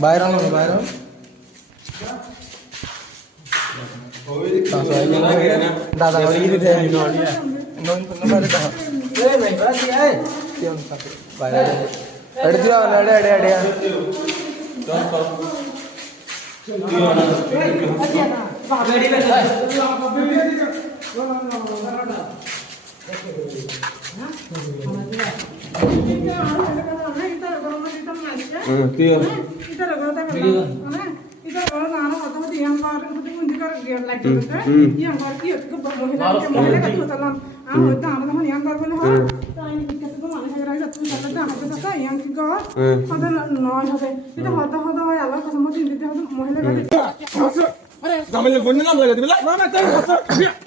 बाहर आओ बाहर आओ दादा और ये थे नॉन सुनना बाहर कहां ए नहीं बड़ा दिया है क्यों बाहर अड़ दिया अड़ अड़ अड़ डन करो दिया ना गाड़ी में জামাই আছে আছে কল আছে কল না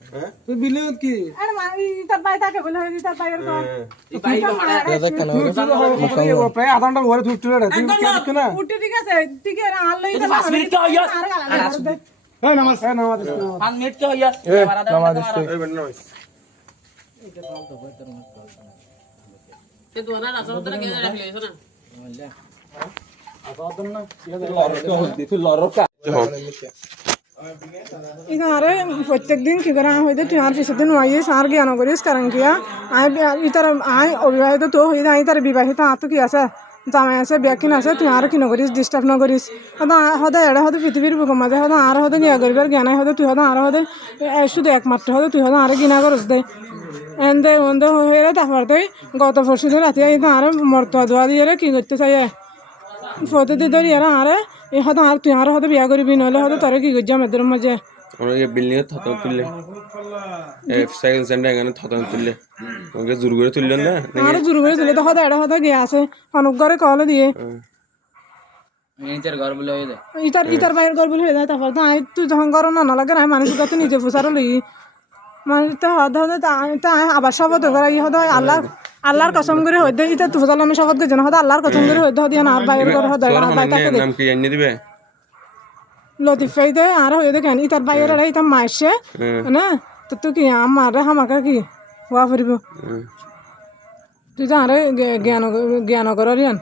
তুই বিলে কি আরে মা ইতার পায় তাকে বলে ইতার পায়ের কর পাই তো প্রায় আধা ঘন্টা ঘরে ছুটতে রে তুই কি না উঠে ঠিক আছে ঠিক আছে আর লই তো 5 মিনিট তো হইয়া হ্যাঁ নামাজ হ্যাঁ নামাজ 5 মিনিট তো হইয়া নামাজ এই বেন নামাজ এটা তো তো তোর মত তে দোনা না সরতে কে রাখলে না আ আ আ আ আ আ আ আ ইতারে প্রত্যেক দিন কি করে হইতে তুই আর পিছর দিন ওয়াইয়ে সার জ্ঞান করিস কারণ কি আয় ইতার আয় অবিবাহিত তো হই আয় তার বিবাহিত আর কি আছে জামাই আছে ব্যাকিন আছে তুই আর কি নকরিস ডিস্টার্ব নকরিস হয়তো সদায় এড়ে হয়তো পৃথিবীর বুকুর মাঝে হয়তো আর হয়তো গিয়া করিবার জ্ঞান হয়তো তুই হয়তো আর হয়তো শুধু একমাত্র হয়তো তুই হয়তো আর গিনা করস দে এন্দে ওন্দে হয়ে তারপর তুই গত পরশু রাতে আই আর মর্ত দোয়া দিয়ে কি করতে চাই ফটো দিয়ে ধরি আর আরে এ হয়তো আর তুই আর হয়তো বিয়া করবি নহলে হয়তো তোর কি করছি আমাদের মাঝে আমরা এই বিল্ডিং এ থতন তুললে। এ সাইকেল স্ট্যান্ডে এখানে থতন তুললে। ওকে জোর করে তুললেন না? আর জোর করে দিলে তো হয়তো এটা হয়তো গিয়ে আছে। অনুপ ঘরে কলে দিয়ে। ইতার ইতার বাইরের হয়ে যায় তারপর তো তুই যখন না নালাগে আমি মানুষ তো নিজে ফুসারো লই মানে তো হদ হদ তা আবার শপথ করে ই হদ আল্লাহ আল্লাহর কসম করে হইতে ইতা তুই ফজল আমি শপথ করে হদা আল্লাহর কসম করে হইতে হদিয়া না আর বাইরের করে হদা আর বাই তাকে দে নাম কি দিবে? লতিফাই দে আর হইতে দেখেন ইতার বাইর রে ইতা মাসে না? তো তুই কি আমার হামাকা কি ওয়া ফরিব? তুই তো আরে জ্ঞান জ্ঞান করার ইয়ান